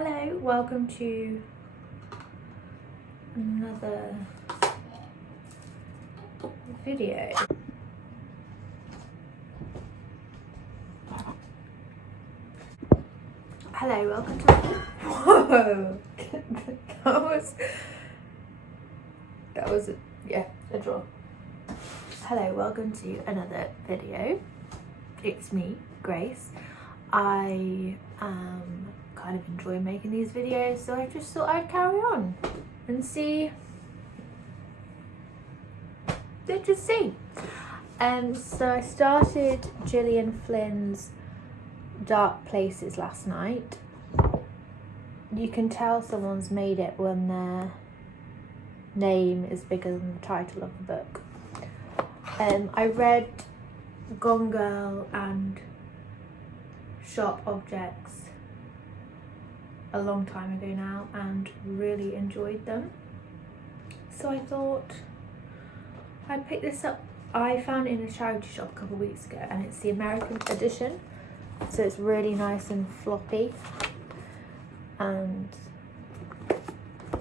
Hello, welcome to another video. Hello, welcome to... Whoa! that was a draw. Hello, welcome to another video. It's me, Grace. I kind of enjoy making these videos, so I just thought I'd carry on and see. Just see. So I started Gillian Flynn's Dark Places last night. You can tell someone's made it when their name is bigger than the title of the book. I read Gone Girl and Sharp Objects a long time ago now and really enjoyed them, so I thought I'd pick this up. I found it in a charity shop a couple of weeks ago and it's the American edition, so it's really nice and floppy, and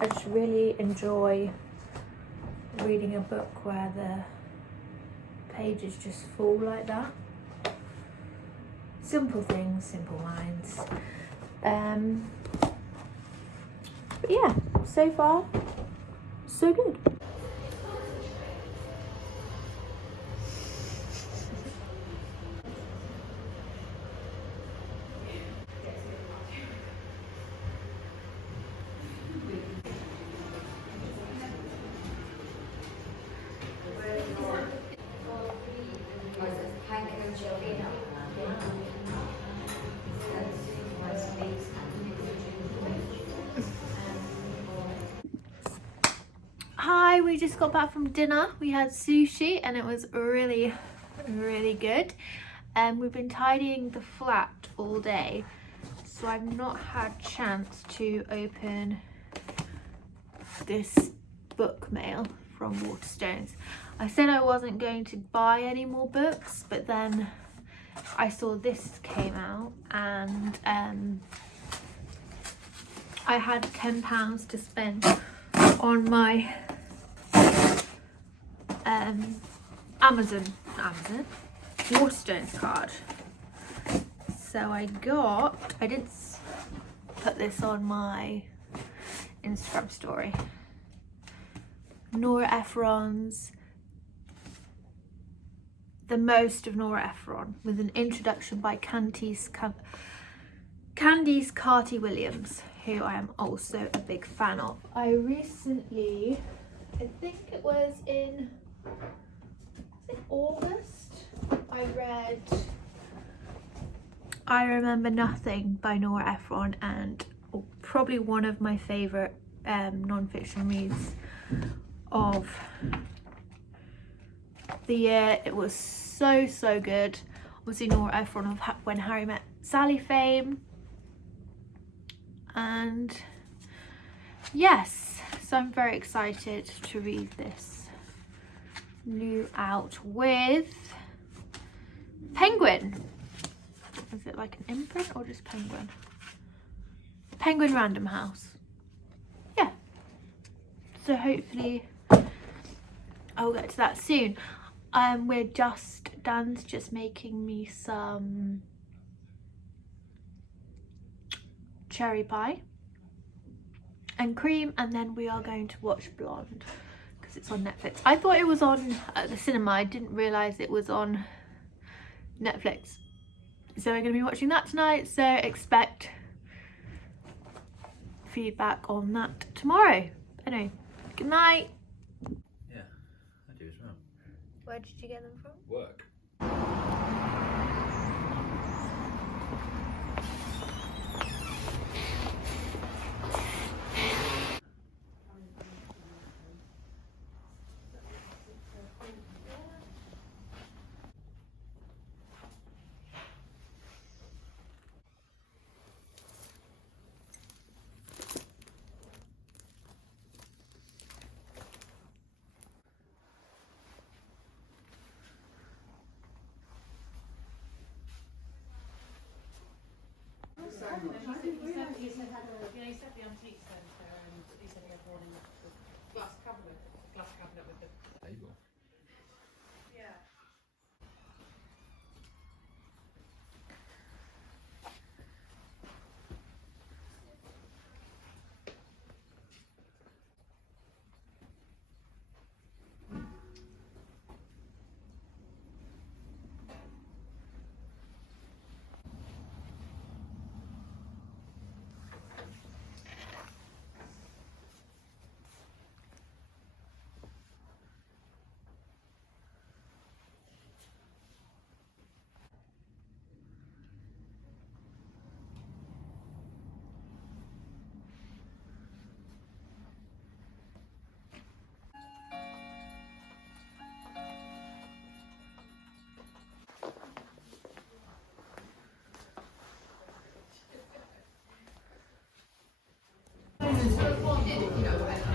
I just really enjoy reading a book where the pages just fall like that. Simple things, simple minds. But yeah, so far, so good. Hi, we just got back from dinner. We had sushi and it was really good. We've been tidying the flat all day, so I've not had chance to open this book mail from Waterstones. I said I wasn't going to buy any more books, but then I saw this came out and I had £10 to spend on my Amazon Waterstones card. So I didn't put this on my Instagram story. Nora Ephron's The Most of Nora Ephron, with an introduction by Candice Carty-Williams, who I am also a big fan of. I recently, I think it was in August, I read I Remember Nothing by Nora Ephron, and probably one of my favourite non-fiction reads of the year. It was so good. Obviously Nora Ephron of When Harry Met Sally fame, and yes, so I'm very excited to read this new out with Penguin. Is it like an imprint or just Penguin? Penguin Random House. Yeah, so hopefully I'll get to that soon. Dan's just making me some cherry pie and cream, and then we are going to watch Blonde because it's on Netflix. I thought it was on at the cinema. I didn't realise it was on Netflix. So we're going to be watching that tonight, so expect feedback on that tomorrow. Anyway, good night. Yeah, I do as well. Where did you get them from? Work. He said the antique centre, and he said he had one in the glass cabinet with the Label.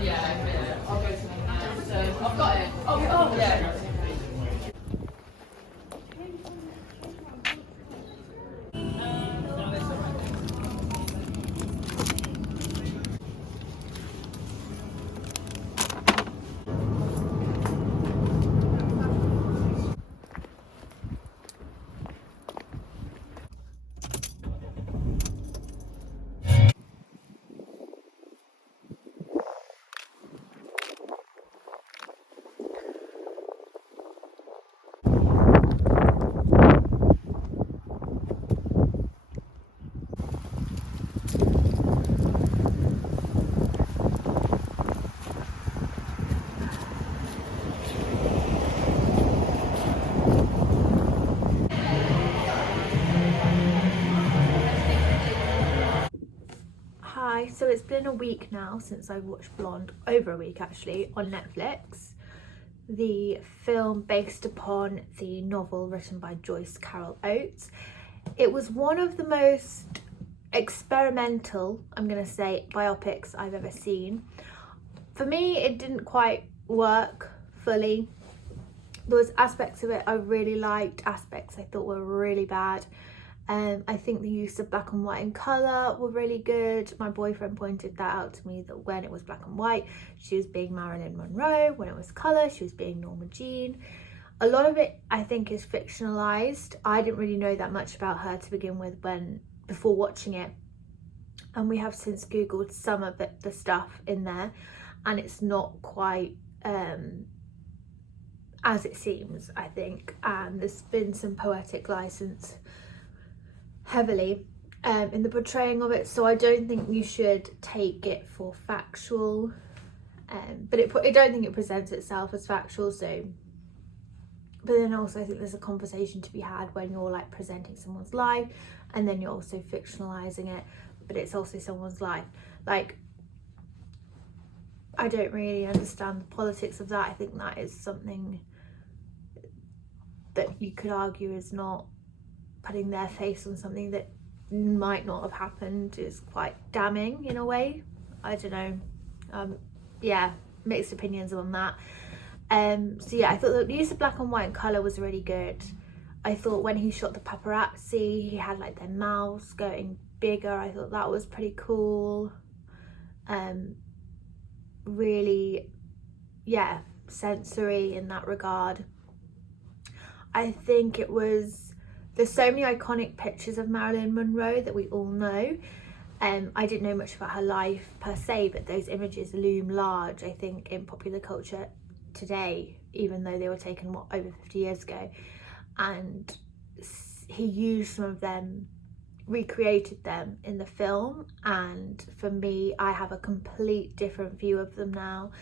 yeah. Yeah, I'll go to them now. So I've got it. Oh, yeah. Hi, so it's been a week now since I watched Blonde, over a week actually, on Netflix. The film based upon the novel written by Joyce Carol Oates. It was one of the most experimental, I'm going to say, biopics I've ever seen. For me, it didn't quite work fully. There was aspects of it I really liked, aspects I thought were really bad. I think the use of black and white and colour were really good. My boyfriend pointed that out to me, that when it was black and white, she was being Marilyn Monroe. When it was colour, she was being Norma Jean. A lot of it, I think, is fictionalised. I didn't really know that much about her to begin with before watching it. And we have since Googled some of the stuff in there, and it's not quite as it seems, I think. And there's been some poetic license heavily in the portraying of it, so I don't think you should take it for factual, but I don't think it presents itself as factual. So, but then also I think there's a conversation to be had when you're like presenting someone's life, and then you're also fictionalizing it, but it's also someone's life. Like, I don't really understand the politics of that. I think that is something that you could argue is not putting their face on something that might not have happened, is quite damning in a way. I don't know. Yeah, mixed opinions on that. So yeah, I thought the use of black and white and colour was really good. I thought when he shot the paparazzi, he had like their mouths getting bigger. I thought that was pretty cool. Really, yeah, sensory in that regard. I think it was, there's so many iconic pictures of Marilyn Monroe that we all know. I didn't know much about her life per se, but those images loom large, I think, in popular culture today, even though they were taken, over 50 years ago. And he used some of them, recreated them in the film. And for me, I have a complete different view of them now.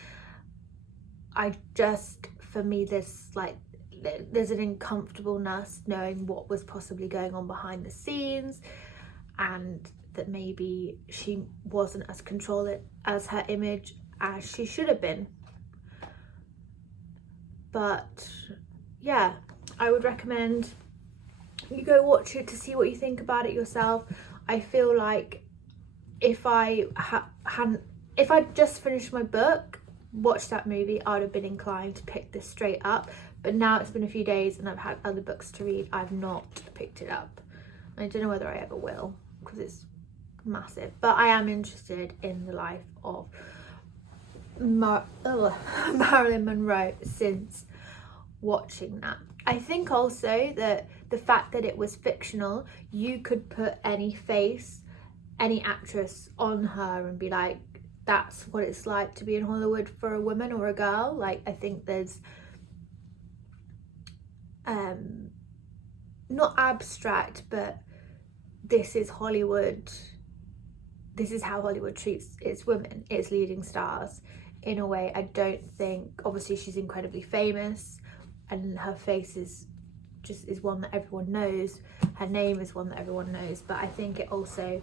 For me, there's an uncomfortableness knowing what was possibly going on behind the scenes, and that maybe she wasn't as controlled as her image as she should have been. But yeah, I would recommend you go watch it to see what you think about it yourself. I feel like if I I'd just finished my book, watched that movie, I would have been inclined to pick this straight up. But now it's been a few days and I've had other books to read, I've not picked it up. I don't know whether I ever will, because it's massive. But I am interested in the life of Marilyn Monroe since watching that. I think also that the fact that it was fictional, you could put any face, any actress on her and be like, that's what it's like to be in Hollywood for a woman or a girl. Like, I think there's not abstract, but this is Hollywood. This is how Hollywood treats its women, its leading stars, in a way. I don't think, obviously she's incredibly famous and her face is one that everyone knows, her name is one that everyone knows, but I think it also,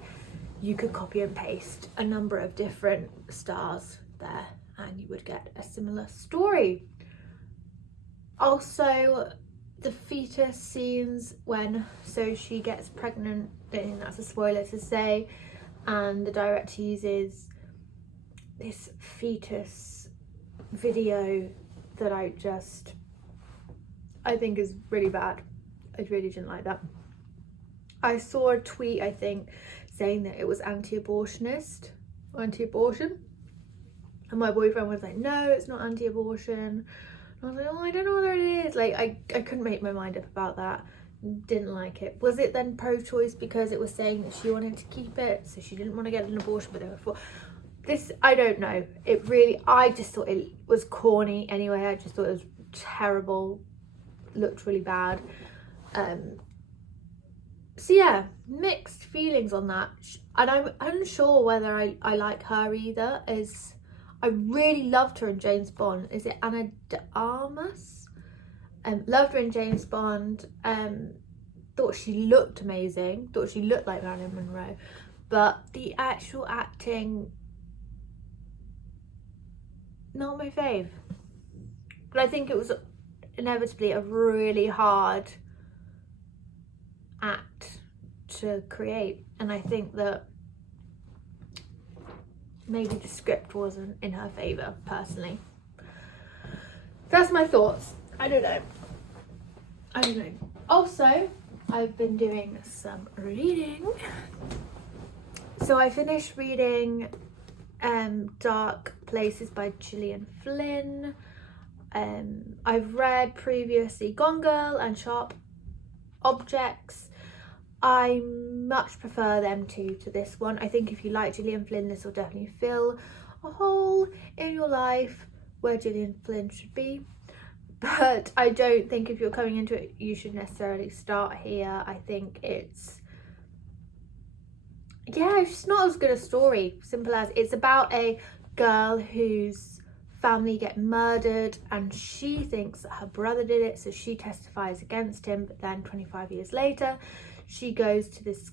you could copy and paste a number of different stars there and you would get a similar story. Also, the fetus scenes when, so she gets pregnant, I don't think that's a spoiler to say, and the director uses this fetus video that I think is really bad. I really didn't like that. I saw a tweet, I think, saying that it was anti-abortionist or anti-abortion, and my boyfriend was like, no, it's not anti-abortion. I was like, oh, I don't know what it is. Like, I couldn't make my mind up about that. Didn't like it. Was it then pro-choice because it was saying that she wanted to keep it, so she didn't want to get an abortion, but they were for this? I don't know. It really, I just thought it was corny anyway. I just thought it was terrible, looked really bad. So yeah, mixed feelings on that, and I'm unsure whether I like her either. I really loved her in James Bond. Is it Anna de Armas? Loved her in James Bond. Thought she looked amazing. Thought she looked like Marilyn Monroe. But the actual acting, not my fave. But I think it was inevitably a really hard act to create. And I think that maybe the script wasn't in her favour, personally. That's my thoughts. I don't know. Also, I've been doing some reading. So I finished reading Dark Places by Gillian Flynn. I've read previously Gone Girl and Sharp Objects. I much prefer them two to this one. I think if you like Gillian Flynn, this will definitely fill a hole in your life where Gillian Flynn should be. But I don't think if you're coming into it, you should necessarily start here. I think it's just not as good a story. Simple as, it's about a girl whose family get murdered and she thinks that her brother did it, so she testifies against him. But then 25 years later, she goes to this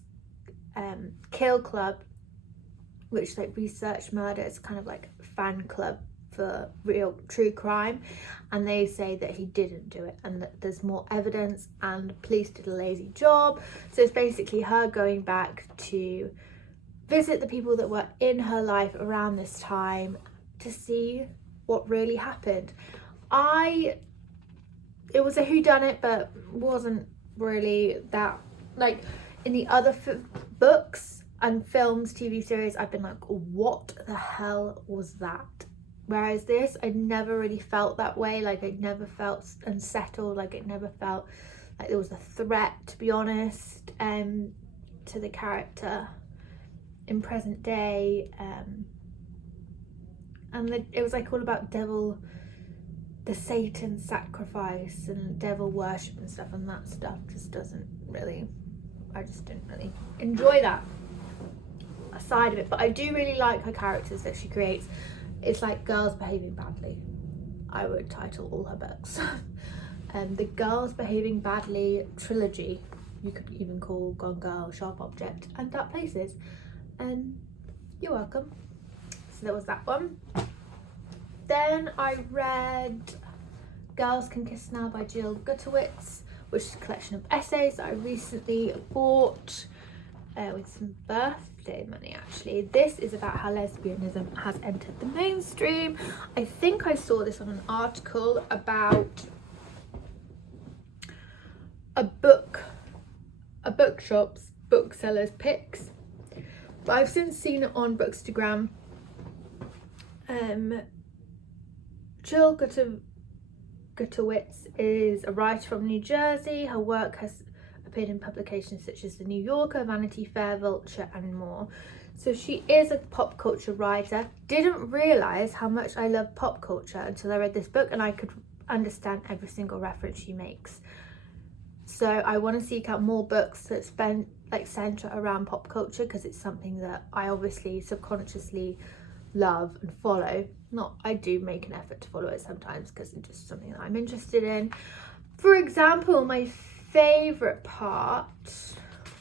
kill club, which like research murder. It's kind of like a fan club for real true crime, and they say that he didn't do it and that there's more evidence and the police did a lazy job. So it's basically her going back to visit the people that were in her life around this time to see what really happened. It was a whodunit, but wasn't really that, like in the other books and films, TV series, I've been like, what the hell was that? Whereas this, I never really felt that way. Like, I never felt unsettled. Like, it never felt like there was a threat, to be honest, to the character in present day. And it was like all about the Satan sacrifice and devil worship and stuff, and that stuff just doesn't really, I just didn't really enjoy that side of it. But I do really like her characters that she creates. It's like Girls Behaving Badly, I would title all her books. The Girls Behaving Badly trilogy, you could even call Gone Girl, Sharp Object and Dark Places. You're welcome. So there was that one. Then I read Girls Can Kiss Now by Jill Gutowitz, which is a collection of essays that I recently bought with some birthday money, actually. This is about how lesbianism has entered the mainstream. I think I saw this on an article about a bookshop's bookseller's picks. but I've since seen it on Bookstagram. Jill Gutowitz is a writer from New Jersey. Her work has appeared in publications such as The New Yorker, Vanity Fair, Vulture and more. So she is a pop culture writer. Didn't realise how much I love pop culture until I read this book, and I could understand every single reference she makes. So I want to seek out more books that centre around pop culture, because it's something that I obviously subconsciously love and follow. I do make an effort to follow it sometimes because it's just something that I'm interested in. For example, my favourite part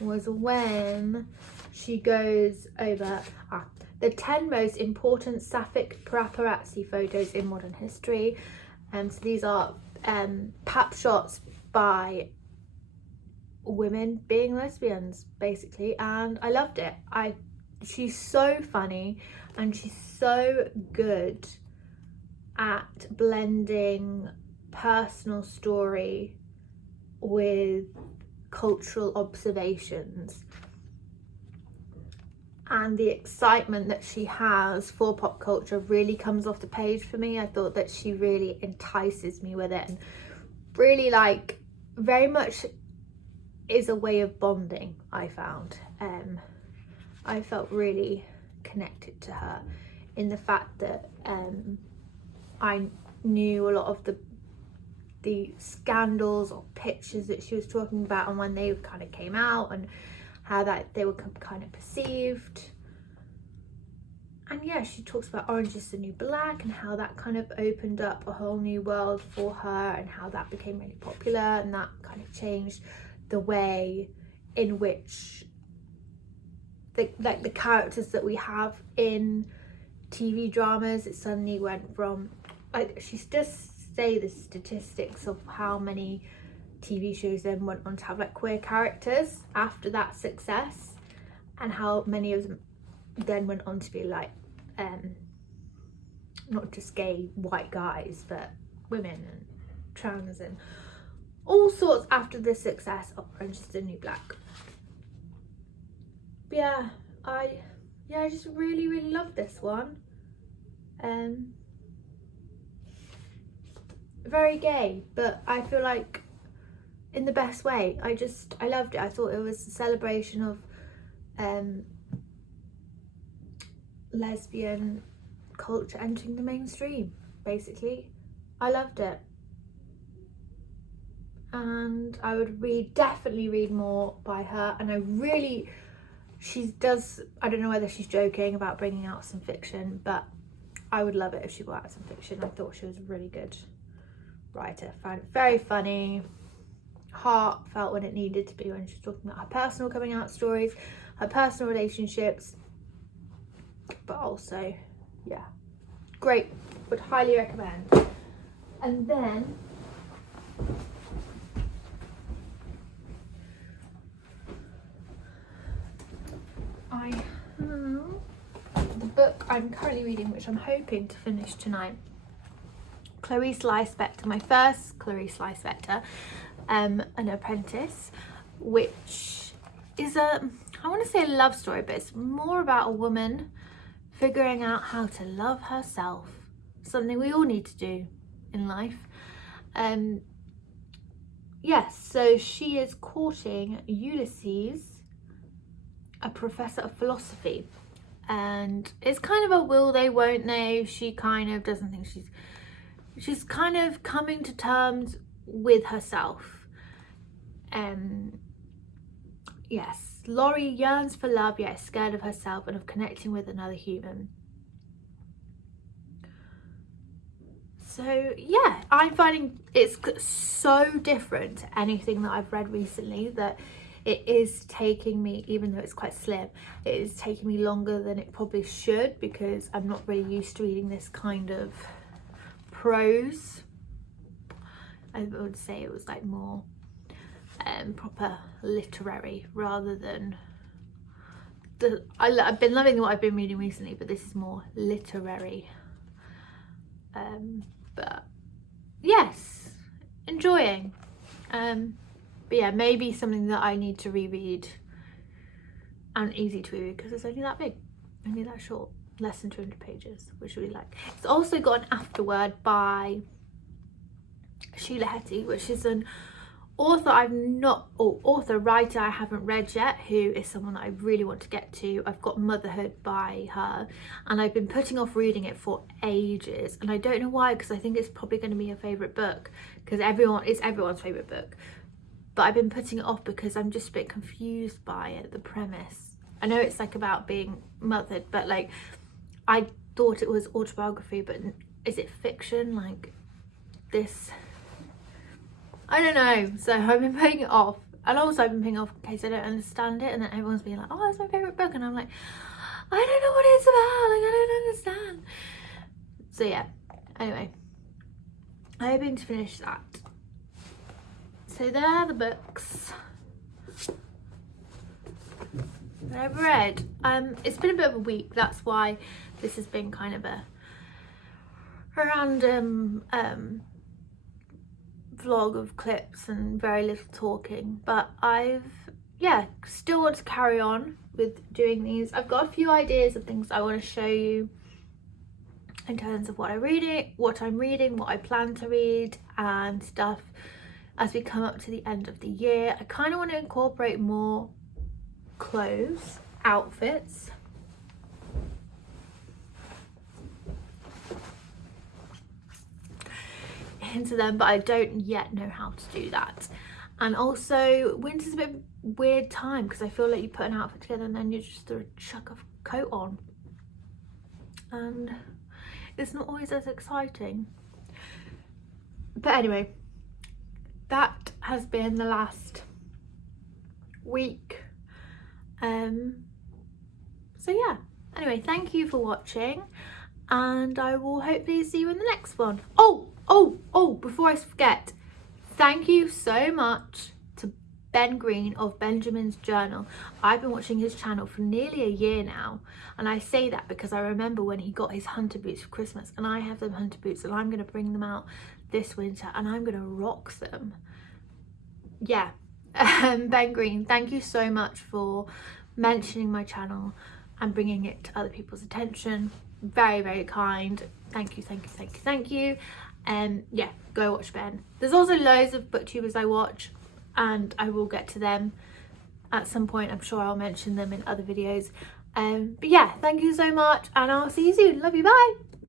was when she goes over the 10 most important Sapphic paparazzi photos in modern history. So these are pap shots by women being lesbians, basically, and I loved it. She's so funny and she's so good at blending personal story with cultural observations, and the excitement that she has for pop culture really comes off the page for me. I thought that she really entices me with it, and really very much is a way of bonding, I found. I felt really connected to her in the fact that I knew a lot of the scandals or pictures that she was talking about, and when they kind of came out, and how that they were kind of perceived. And yeah, she talks about Orange is the New Black and how that kind of opened up a whole new world for her, and how that became really popular, and that kind of changed the way in which the characters that we have in TV dramas. It suddenly went from, she just say the statistics of how many TV shows then went on to have queer characters after that success, and how many of them then went on to be not just gay white guys, but women and trans and all sorts after the success of Orange is the New Black. But yeah, I just really love this one. Very gay, but I feel like in the best way. I loved it. I thought it was a celebration of lesbian culture entering the mainstream, basically. I loved it, and I would definitely read more by her. And I don't know whether she's joking about bringing out some fiction, but I would love it if she brought out some fiction. I thought she was a really good writer. I found it very funny, heartfelt when it needed to be, when she's talking about her personal coming out stories, her personal relationships, but also, yeah, great, would highly recommend. And then I have the book I'm currently reading, which I'm hoping to finish tonight. Clarice Lispector, my first Clarice Lispector, An Apprentice, which is I want to say a love story, but it's more about a woman figuring out how to love herself, something we all need to do in life. Yes, so she is courting Ulysses, a professor of philosophy, and it's kind of a will they won't they. She kind of doesn't think she's kind of coming to terms with herself. Yes, Laurie yearns for love, yet is scared of herself and of connecting with another human. So yeah, I'm finding it's so different to anything that I've read recently, that it is taking me, even though it's quite slim, it is taking me longer than it probably should, because I'm not really used to reading this kind of prose. I would say it was more proper literary, rather than I've been loving what I've been reading recently, but this is more literary. But yes, enjoying. But yeah, maybe something that I need to reread and easy to read because it's only that big, only that short, less than 200 pages, which I really like. It's also got an afterword by Sheila Heti, which is an writer I haven't read yet, who is someone that I really want to get to. I've got Motherhood by her, and I've been putting off reading it for ages, and I don't know why, because I think it's probably going to be a favourite book, because it's everyone's favourite book. But I've been putting it off because I'm just a bit confused by it, the premise. I know it's like about being mothered, but like I thought it was autobiography, but is it fiction? Like this, I don't know. So I've been putting it off, and also I've been putting it off in case I don't understand it, and then everyone's being like, oh, it's my favourite book, and I'm like, I don't know what it's about, like I don't understand. So yeah, anyway, I'm hoping to finish that. So there are the books that I've read. It's been a bit of a week, that's why this has been kind of a random vlog of clips and very little talking, but I've still want to carry on with doing these. I've got a few ideas of things I want to show you in terms of what I'm reading, what I plan to read and stuff as we come up to the end of the year. I kind of want to incorporate more clothes, outfits. Into them, but I don't yet know how to do that. And also winter's a bit weird time because I feel like you put an outfit together and then you just sort of chuck a coat on, and it's not always as exciting. But anyway, that has been the last week. So yeah, anyway, thank you for watching, and I will hopefully see you in the next one. Oh, before I forget, thank you so much to Ben Green of Benjamin's Journal. I've been watching his channel for nearly a year now, and I say that because I remember when he got his hunter boots for Christmas, and I have them hunter boots, and I'm going to bring them out this winter and I'm going to rock them. Yeah. Ben Green, thank you so much for mentioning my channel and bringing it to other people's attention. Very, very kind. Thank you. Yeah, go watch Ben. There's also loads of booktubers I watch, and I will get to them at some point. I'm sure I'll mention them in other videos. But yeah, thank you so much, and I'll see you soon. Love you, bye.